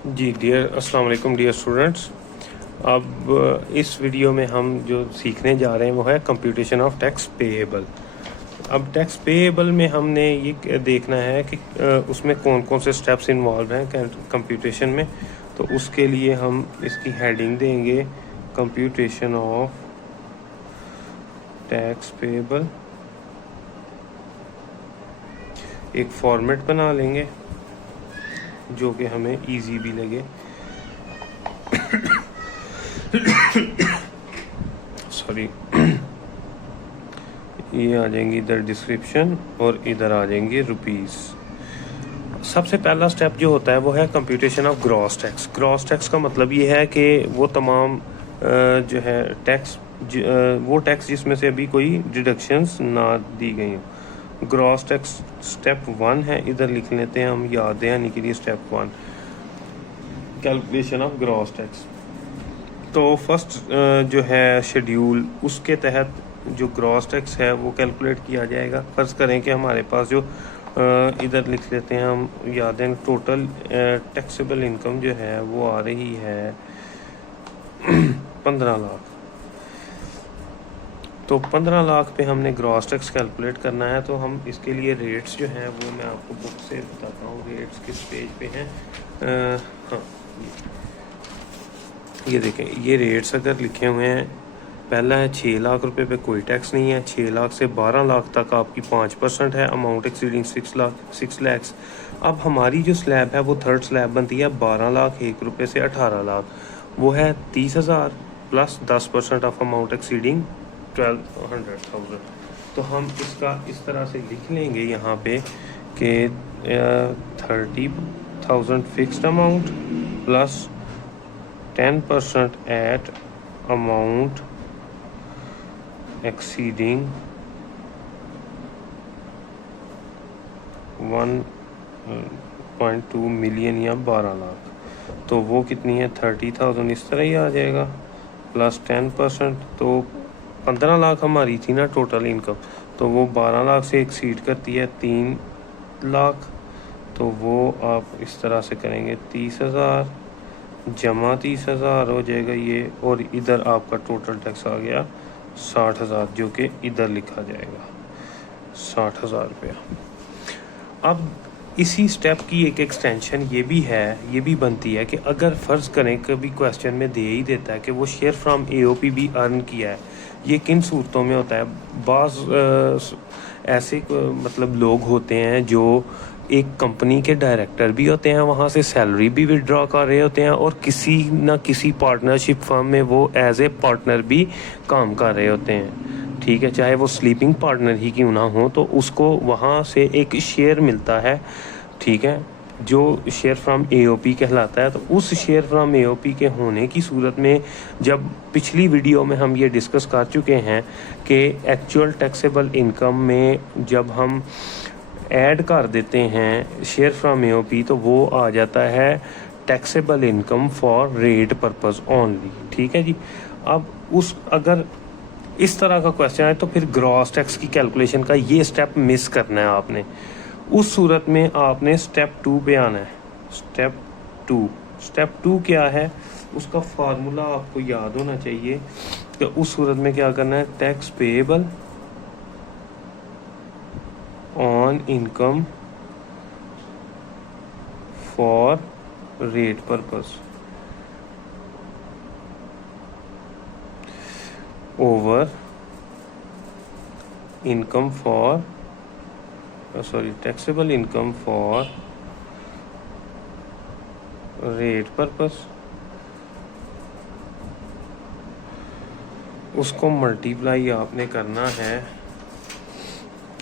जी dear अस्सलाम वालेकुम dear students. अब इस वीडियो में हम जो सीखने जा रहे हैं वो है कंप्यूटेशन ऑफ टैक्स पेएबल। अब टैक्स पेएबल में हमने ये देखना है कि उसमें कौन कौन से स्टेप्स इन्वॉल्व हैं कंप्यूटेशन में। तो उसके लिए हम इसकी हेडिंग देंगे कंप्यूटेशन ऑफ टैक्स पेएबल। एक फॉर्मेट बना लेंगे जो कि हमें इजी भी लगे। सॉरी ये आ जाएंगी इधर डिस्क्रिप्शन और इधर आ जाएंगे रुपीस। सबसे पहला स्टेप जो होता है वो है computation of gross tax. Gross tax का मतलब ये है कि वो तमाम जो है टैक्स वो टैक्स जिसमें से अभी कोई डिडक्शंस ना दी गई हो। ग्रॉस टैक्स स्टेप 1 है, इधर लिख लेते हैं हम याद दहानी के लिए। Step 1 calculation of gross tax. तो फर्स्ट जो है शेड्यूल, उसके तहत जो ग्रॉस टैक्स है वो कैलकुलेट किया जाएगा। फ़र्ज़ करें कि हमारे पास जो इधर लिख लेते हैं हम याद है, टोटल टैक्सेबल इनकम जो है वो आ रही है 15 लाख। तो 15 लाख पे हमने ग्रॉस टैक्स कैलकुलेट करना है। तो हम इसके लिए रेट्स जो हैं वो मैं आपको बुक से बताता हूँ। रेट्स किस पेज पे हैं? हाँ, ये देखें, ये रेट्स अगर लिखे हुए हैं, पहला है 6 लाख रुपए पे कोई टैक्स नहीं है। 6 लाख से 12 लाख तक आपकी 5% है। Amount exceeding 6 lakhs. अब हमारी जो स्लैब है वो थर्ड स्लैब बनती है 12 लाख 1 रुपये से 18 लाख, वो है 30,000 प्लस 10% ऑफ अमाउंट एक्सीडिंग 1200,000। तो हम इसका इस तरह से लिख लेंगे यहाँ पे कि 30,000 fixed amount plus 10% at amount exceeding 1.2 million या 12 लाख। तो वो कितनी है? 30,000 इस तरह ही आ जाएगा प्लस 10%। तो 15 लाख हमारी थी ना टोटल इनकम, तो वो 12 लाख से एक्सीड करती है 3 लाख। तो वो आप इस तरह से करेंगे 30,000 जमा 30,000 हो जाएगा ये, और इधर आपका टोटल टैक्स आ गया 60,000, जो कि इधर लिखा जाएगा 60,000 रुपया। अब इसी स्टेप की एक एक्सटेंशन ये भी है, ये भी बनती है कि अगर फ़र्ज़ करें कभी क्वेश्चन में दे ही देता है कि वो शेयर फ्रॉम एओपी भी अर्न किया है, ये किन सूरतों में होता है? बाज़ ऐसे मतलब लोग होते हैं जो एक कंपनी के डायरेक्टर भी होते हैं, वहाँ से सैलरी भी विड्रॉ कर रहे होते हैं, और किसी ना किसी पार्टनरशिप फर्म में वो एज ए पार्टनर भी काम कर रहे होते हैं। ठीक है, चाहे वो स्लीपिंग पार्टनर ही क्यों ना हो, तो उसको वहाँ से एक शेयर मिलता है। ठीक है, जो शेयर फ्रॉम एओपी कहलाता है। तो उस शेयर फ्रॉम एओपी के होने की सूरत में, जब पिछली वीडियो में हम ये डिस्कस कर चुके हैं कि एक्चुअल टैक्सेबल इनकम में जब हम ऐड कर देते हैं शेयर फ्रॉम एओपी, तो वो आ जाता है taxable income for rate purpose only. ठीक है जी। अब उस अगर इस तरह का क्वेश्चन है तो फिर ग्रॉस टैक्स की कैलकुलेशन का ये स्टेप मिस करना है आपने। उस सूरत में आपने स्टेप 2 पे आना है। स्टेप टू क्या है? उसका फार्मूला आपको याद होना चाहिए। तो उस सूरत में क्या करना है? Tax payable on income for rate purpose over income for taxable income for rate purpose, उसको मल्टीप्लाई आपने करना है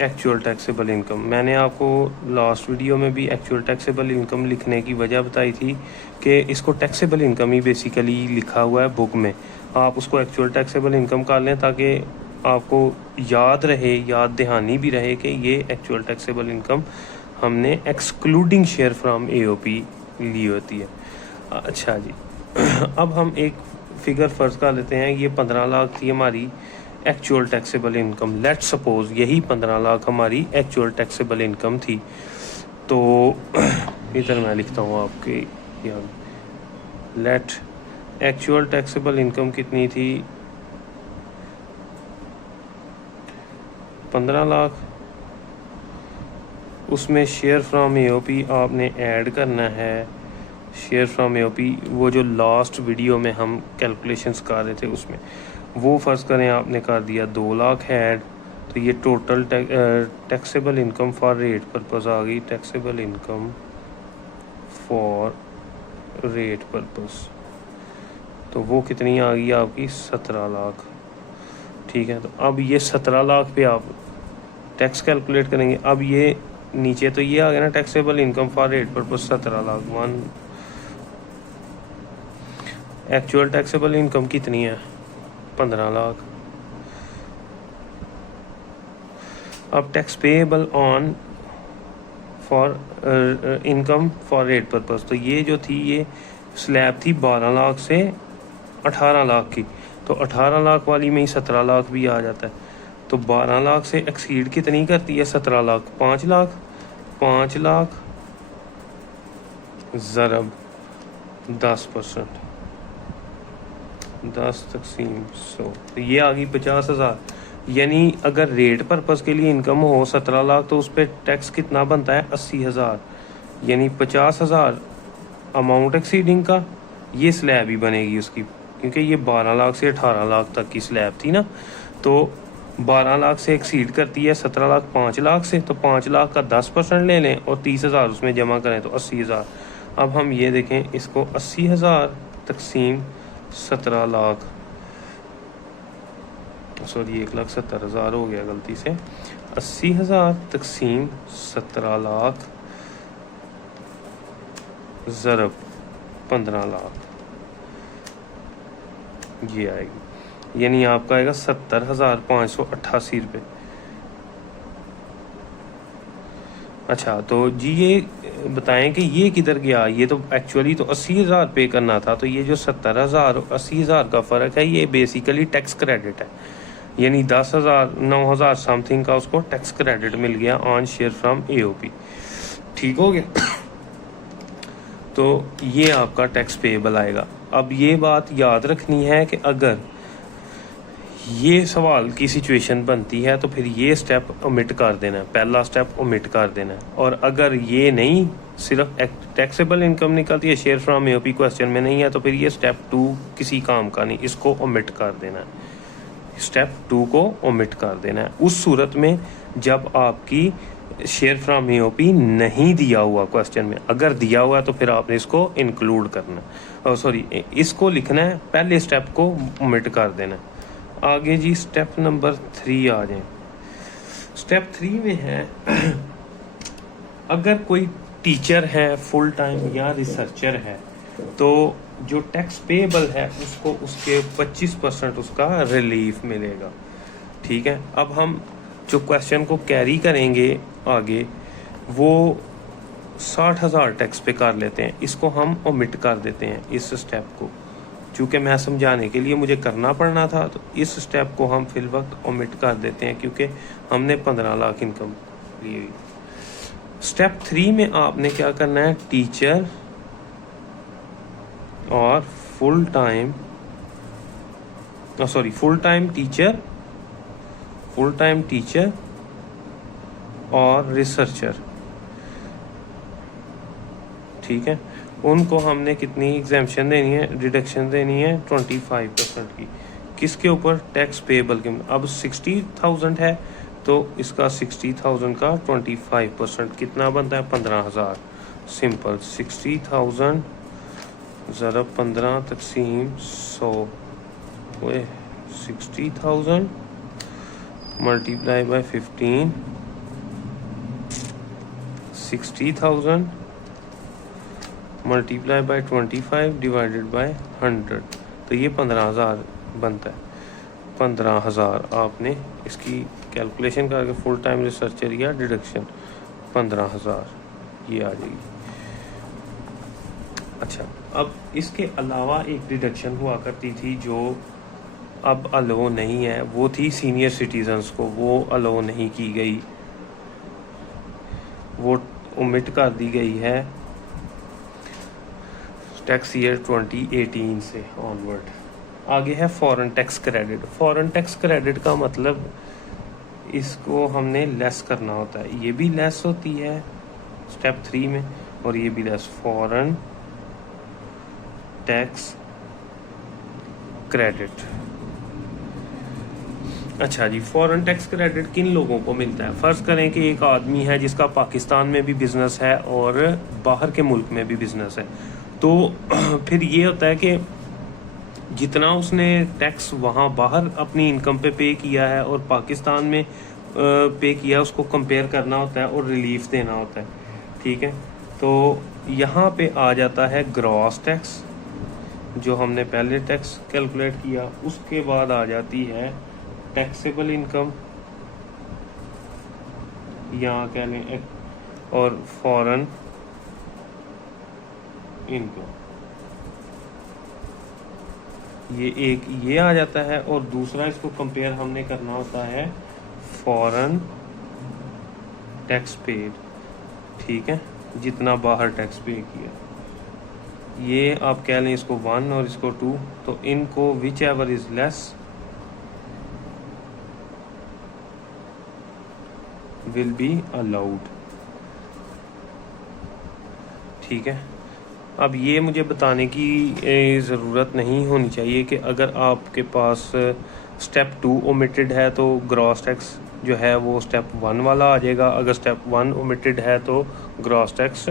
एक्चुअल टैक्सेबल इनकम। मैंने आपको लास्ट वीडियो में भी एक्चुअल टैक्सेबल इनकम लिखने की वजह बताई थी कि इसको टैक्सेबल इनकम ही बेसिकली लिखा हुआ है बुक में। आप उसको एक्चुअल टैक्सेबल इनकम कर लें ताकि आपको याद रहे, याद दहानी भी रहे कि ये एक्चुअल टैक्सेबल इनकम हमने एक्सक्लूडिंग शेयर फ्रॉम एओपी ली होती है। अच्छा जी, अब हम एक फिगर फ़र्ज़ कर लेते हैं। ये 15 लाख थी हमारी actual taxable income. Let's suppose यही 15 लाख हमारी एक्चुअल टैक्सेबल इनकम थी। तो इधर मैं लिखता हूँ आपके यहाँ लेट एक्चुअल टैक्सेबल इनकम कितनी थी 15 लाख, उसमें शेयर फ्रॉम एओपी आपने ऐड करना है। शेयर फ्रॉम एओपी वो जो लास्ट वीडियो में हम कैलकुलेशंस कर रहे थे उसमें वो फ़र्ज़ करें आपने कर दिया 2 लाख ऐड, तो ये total taxable income for rate purpose आ गई, taxable income for rate purpose, तो वो कितनी आ गई आपकी 17 लाख। ठीक है, तो अब ये 17 लाख पे आप टैक्स कैलकुलेट करेंगे। अब ये नीचे तो ये आ गया ना taxable income for rate purpose 17 lakh, one actual taxable income कितनी है 15 लाख। अब tax payable on for income for rate purpose, तो ये जो थी ये स्लैब थी 12 लाख से 18 लाख की, तो 18 लाख वाली में ही 17 लाख भी आ जाता है। तो 12 लाख से एक्सीड कितनी करती है 17 लाख, 5 लाख, 5 लाख ज़रब 10%, 10 तक़सीम 100, तो ये आ गई 50,000। यानी अगर रेट पर्पज़ के लिए इनकम हो 17 लाख तो उस पर टैक्स कितना बनता है 80,000, यानी 50,000 अमाउंट एक्सीडिंग का ये स्लैब ही बनेगी उसकी, क्योंकि ये 12 लाख से 18 लाख तक की स्लैब थी ना, तो 12 लाख से एक्सीड करती है 17 लाख 5 लाख से, तो 5 लाख का 10% ले लें और 30,000 उसमें जमा करें तो 80,000। अब हम ये देखें इसको 80,000 तक़सीम 17 लाख, सॉरी 1,70,000 हो गया गलती से, 80,000 तक़सीम 17 लाख ज़रब 15 लाख, ये आएगी, यानी आपका आएगा 70,588 रुपये। अच्छा, तो जी ये बताएं कि ये किधर गया, ये तो एक्चुअली तो 80,000 पे करना था, तो ये जो 70,000 और 80,000 का फ़र्क है ये बेसिकली टैक्स क्रेडिट है, यानी 10,000 9,000 समथिंग का उसको टैक्स क्रेडिट मिल गया ऑन शेयर फ्रॉम एओपी। ठीक हो गया, तो ये आपका टैक्स पेएबल आएगा। अब ये बात याद रखनी है कि अगर ये सवाल की सिचुएशन बनती है तो फिर ये स्टेप ओमिट कर देना है, पहला स्टेप ओमिट कर देना है, और अगर ये नहीं सिर्फ टैक्सेबल इनकम निकलती है शेयर फ्रॉम एओपी क्वेश्चन में नहीं है तो फिर ये स्टेप 2 किसी काम का नहीं, इसको ओमिट कर देना है, स्टेप 2 को ओमिट कर देना है। उस सूरत में जब आपकी शेयर फ्रॉम एओपी नहीं दिया हुआ क्वेश्चन में, अगर दिया हुआ तो फिर आपने इसको इंक्लूड करना है, और सॉरी इसको लिखना है, पहले स्टेप को ओमिट कर देना है। आगे जी स्टेप नंबर 3 आ जाए। स्टेप 3 में है अगर कोई टीचर है फुल टाइम या रिसर्चर है तो जो टैक्स पेएबल है उसको उसके 25% उसका रिलीफ मिलेगा। ठीक है, अब हम जो क्वेश्चन को कैरी करेंगे आगे वो 60,000 टैक्स पे कर लेते हैं, इसको हम ओमिट कर देते हैं इस स्टेप को, चूँकि मैं समझाने के लिए मुझे करना पड़ना था तो इस स्टेप को हम फिल वक्त ओमिट कर देते हैं क्योंकि हमने 15 लाख इनकम ली हुई। स्टेप 3 में आपने क्या करना है, टीचर और फुल टाइम टीचर और रिसर्चर, ठीक है, उनको हमने कितनी एग्जेम्पशन देनी है, डिडक्शन देनी है 25% की, किसके ऊपर, टैक्स पेएबल के। अब 60,000 है तो इसका 60,000 का 25% कितना बनता है 15,000। सिंपल, 60,000 ज़रा 15 तक़सीम 100, 60,000 multiply by 15, 60,000 multiply by 25 divided by 100, तो ये 15,000 बनता है। 15,000 आपने इसकी कैलकुलेशन करके फुल टाइम रिसर्चर या डिडक्शन 15,000 ये आ जाएगी। अच्छा, अब इसके अलावा एक डिडक्शन हुआ करती थी जो अब अलो नहीं है, वो थी सीनियर सिटीजन्स को, वो अलो नहीं की गई, वो ओमिट कर दी गई है। टैक्स ईयर 2018 से ऑनवर्ड। आगे है foreign tax credit. Foreign tax credit का मतलब इसको हमने लेस करना होता है, ये भी लेस होती है स्टेप 3 में और ये भी लेस। Foreign tax credit. अच्छा जी, फॉरेन टैक्स क्रेडिट किन लोगों को मिलता है? फ़र्ज़ करें कि एक आदमी है जिसका पाकिस्तान में भी बिज़नेस है और बाहर के मुल्क में भी बिज़नेस है, तो फिर ये होता है कि जितना उसने टैक्स वहाँ बाहर अपनी इनकम पे किया है और पाकिस्तान में पे किया, उसको कंपेयर करना होता है और रिलीफ देना होता है। ठीक है, तो यहाँ पे आ जाता है ग्रॉस टैक्स, जो हमने पहले टैक्स कैलकुलेट किया। उसके बाद आ जाती है टैक्सेबल इनकम, यहाँ कह लें, और फॉरेन इनकम, ये एक ये आ जाता है। और दूसरा इसको कंपेयर हमने करना होता है फॉरेन टैक्स पेड। ठीक है, जितना बाहर टैक्स पे किया, ये आप कह लें इसको 1 और इसको 2, तो इनको which ever is less will be allowed. ठीक है, अब ये मुझे बताने की ज़रूरत नहीं होनी चाहिए कि अगर आपके पास स्टेप 2 ओमिटेड है तो ग्रॉस टैक्स जो है वो स्टेप 1 वाला आ जाएगा, अगर स्टेप 1 ओमिटेड है तो ग्रॉस टैक्स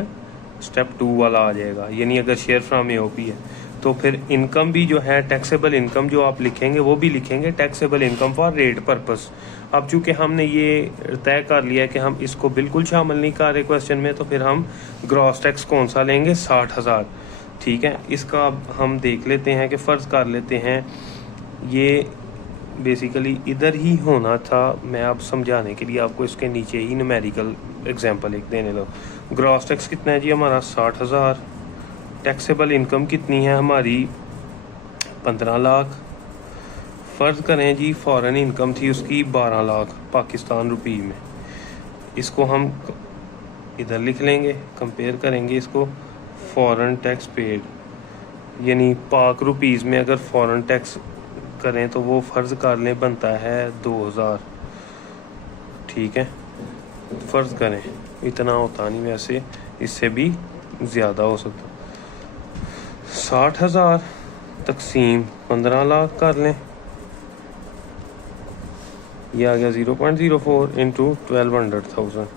स्टेप 2 वाला आ जाएगा। यानी अगर शेयर फ्रॉम एओपी है तो फिर इनकम भी जो है टैक्सेबल इनकम जो आप लिखेंगे वो भी लिखेंगे taxable income for rate purpose. अब चूँकि हमने ये तय कर लिया है कि हम इसको बिल्कुल शामिल नहीं कर रहे क्वेश्चन में, तो फिर हम ग्रॉस टैक्स कौन सा लेंगे? 60,000। ठीक है, इसका अब हम देख लेते हैं कि फ़र्ज़ कर लेते हैं ये बेसिकली इधर ही होना था। मैं अब समझाने के लिए आपको इसके नीचे ही न्यूमेरिकल एग्जांपल एक देने लो। ग्रॉस टैक्स कितना है जी हमारा? 60,000। टैक्सेबल इनकम कितनी है हमारी? 15 लाख। फ़र्ज़ करें जी फॉरेन इनकम थी उसकी 12 लाख पाकिस्तान रुपी में। इसको हम इधर लिख लेंगे, कंपेयर करेंगे इसको फॉरेन टैक्स पेड, यानी पाक रुपीज़ में अगर फॉरेन टैक्स करें तो वो फ़र्ज़ कर लें बनता है 2000। ठीक है, फ़र्ज़ करें, इतना होता नहीं, वैसे इससे भी ज़्यादा हो सकता। 60,000 तकसीम 15 लाख कर लें, ये आ गया 0.04 इंटू 1200,000।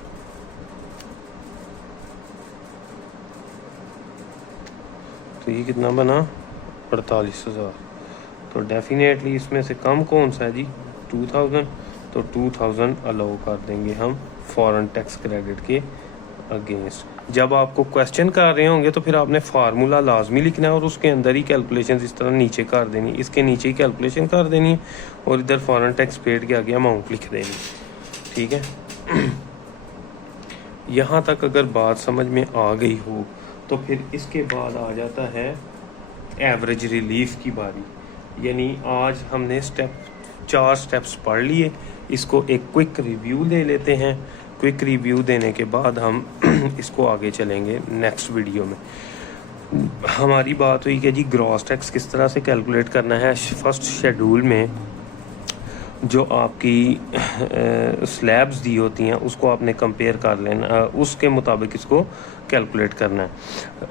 तो ये कितना बना? 48,000। तो डेफिनेटली इसमें से कम कौन सा है जी? 2000। तो 2000 अलाउ कर देंगे हम फॉरेन टैक्स क्रेडिट के अगेंस्ट। जब आपको क्वेश्चन कर रहे होंगे तो फिर आपने फार्मूला लाजमी लिखना है और उसके अंदर ही कैलकुलेशन इस तरह नीचे कर देनी, इसके नीचे ही कैलकुलेशन कर देनी है और इधर फॉरेन टैक्स पेड के आगे अमाउंट लिख देनी। ठीक है, यहाँ तक अगर बात समझ में आ गई हो तो फिर इसके बाद आ जाता है एवरेज रिलीफ की बारी। यानी आज हमने 4 स्टेप्स पढ़ लिए, इसको एक क्विक रिव्यू ले लेते हैं। क्विक रिव्यू देने के बाद हम इसको आगे चलेंगे नेक्स्ट वीडियो में। हमारी बात हुई कि जी ग्रॉस टैक्स किस तरह से कैलकुलेट करना है। फर्स्ट शेड्यूल में जो आपकी स्लैब्स दी होती हैं उसको आपने कंपेयर कर लेना, उसके मुताबिक इसको कैलकुलेट करना है।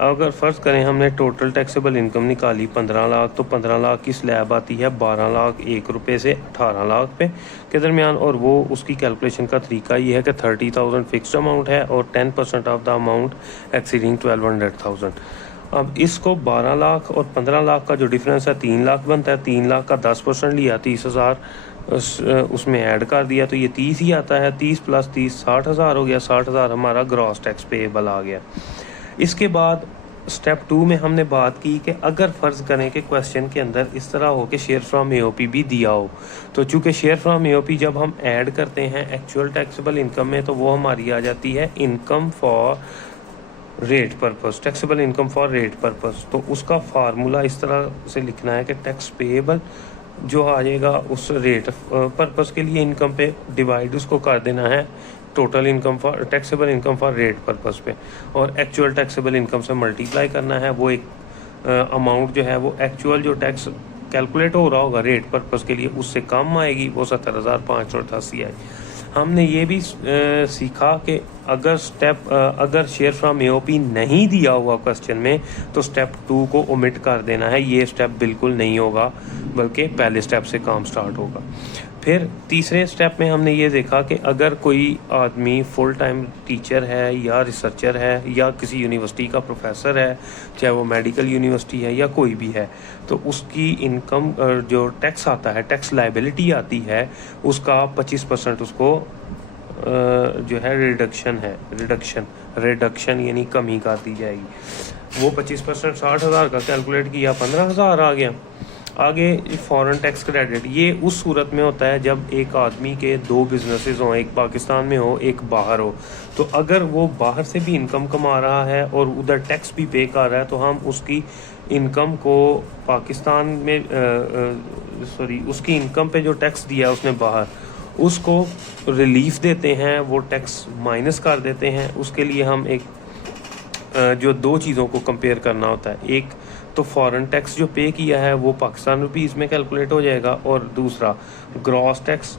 अगर फ़र्ज़ करें हमने टोटल टैक्सेबल इनकम निकाली 15 लाख, तो 15 लाख की स्लैब आती है 12 लाख 1 रुपये से 18 लाख पे के दरमियान, और वो उसकी कैलकुलेशन का तरीका ये है कि 30,000 फिक्स्ड अमाउंट है और 10% ऑफ द अमाउंट एक्सीडिंग 1200,000। अब इसको 12 लाख और 15 लाख का जो डिफरेंस है 3 लाख बनता है। 3 लाख का 10% लिया, 30,000 उसमें ऐड कर दिया, तो ये 30 ही आता है। 30 + 30 60,000 हो गया। 60,000 हमारा ग्रॉस टैक्स पेएबल आ गया। इसके बाद स्टेप 2 में हमने बात की कि अगर फ़र्ज़ करें कि क्वेश्चन के अंदर इस तरह हो कि शेयर फ्रॉम एओपी भी दिया हो, तो चूँकि शेयर फ्रॉम एओपी जब हम ऐड करते हैं एक्चुअल टैक्सेबल इनकम में तो वो हमारी आ जाती है income for rate purpose, taxable income for rate purpose. तो उसका फार्मूला इस तरह से लिखना है कि टैक्स पेएबल जो आ जाएगा उस रेट पर्पस के लिए इनकम पे डिवाइड उसको कर देना है total income for taxable income for rate purpose पे, और एक्चुअल टैक्सेबल इनकम से मल्टीप्लाई करना है। वो एक अमाउंट जो है वो एक्चुअल जो टैक्स कैलकुलेट हो रहा होगा रेट पर्पज़ के लिए उससे कम आएगी, वो 70,588 आएगी। हमने ये भी सीखा कि अगर शेयर फ्रॉम एओपी नहीं दिया हुआ क्वेश्चन में तो स्टेप 2 को ओमिट कर देना है। ये स्टेप बिल्कुल नहीं होगा, बल्कि पहले स्टेप से काम स्टार्ट होगा। फिर तीसरे स्टेप में हमने ये देखा कि अगर कोई आदमी फुल टाइम टीचर है या रिसर्चर है या किसी यूनिवर्सिटी का प्रोफेसर है, चाहे वो मेडिकल यूनिवर्सिटी है या कोई भी है, तो उसकी इनकम जो टैक्स आता है, टैक्स लायबिलिटी आती है, उसका 25% उसको जो है रिडक्शन यानी कमी कर दी जाएगी। वो 25% 60,000 का कैलकुलेट किया 15,000 आ गया। आगे फॉरेन टैक्स क्रेडिट, ये उस सूरत में होता है जब एक आदमी के 2 बिजनेसेस हों, एक पाकिस्तान में हो एक बाहर हो। तो अगर वो बाहर से भी इनकम कमा रहा है और उधर टैक्स भी पे कर रहा है तो हम उसकी इनकम को पाकिस्तान में उसकी इनकम पे जो टैक्स दिया उसने बाहर, उसको रिलीफ देते हैं, वो टैक्स माइनस कर देते हैं। उसके लिए हम एक जो 2 चीज़ों को कंपेयर करना होता है, एक तो फॉरेन टैक्स जो पे किया है वो पाकिस्तान रुपीज़ में कैलकुलेट हो जाएगा, और दूसरा gross tax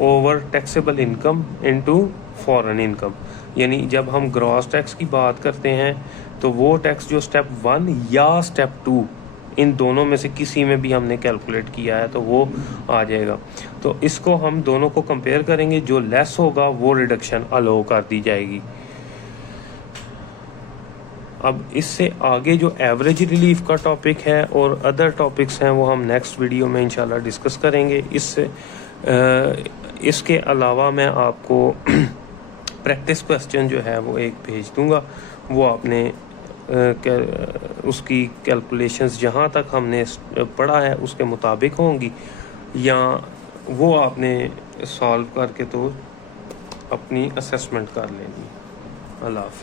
over taxable income into foreign income. यानी जब हम ग्रॉस टैक्स की बात करते हैं तो वो टैक्स जो स्टेप 1 या स्टेप 2 इन दोनों में से किसी में भी हमने कैलकुलेट किया है तो वो आ जाएगा। तो इसको हम दोनों को कंपेयर करेंगे, जो लेस होगा वो रिडक्शन अलाउ कर दी जाएगी। अब इससे आगे जो एवरेज रिलीफ का टॉपिक है और अदर टॉपिक्स हैं वो हम नेक्स्ट वीडियो में इंशाल्लाह डिस्कस करेंगे। इसके अलावा मैं आपको प्रैक्टिस क्वेश्चन जो है वो एक भेज दूंगा, वो आपने उसकी कैलकुलेशंस जहाँ तक हमने पढ़ा है उसके मुताबिक होंगी, या वो आपने सॉल्व करके तो अपनी असेसमेंट कर लेनी। अल्लाह हाफ़िज़।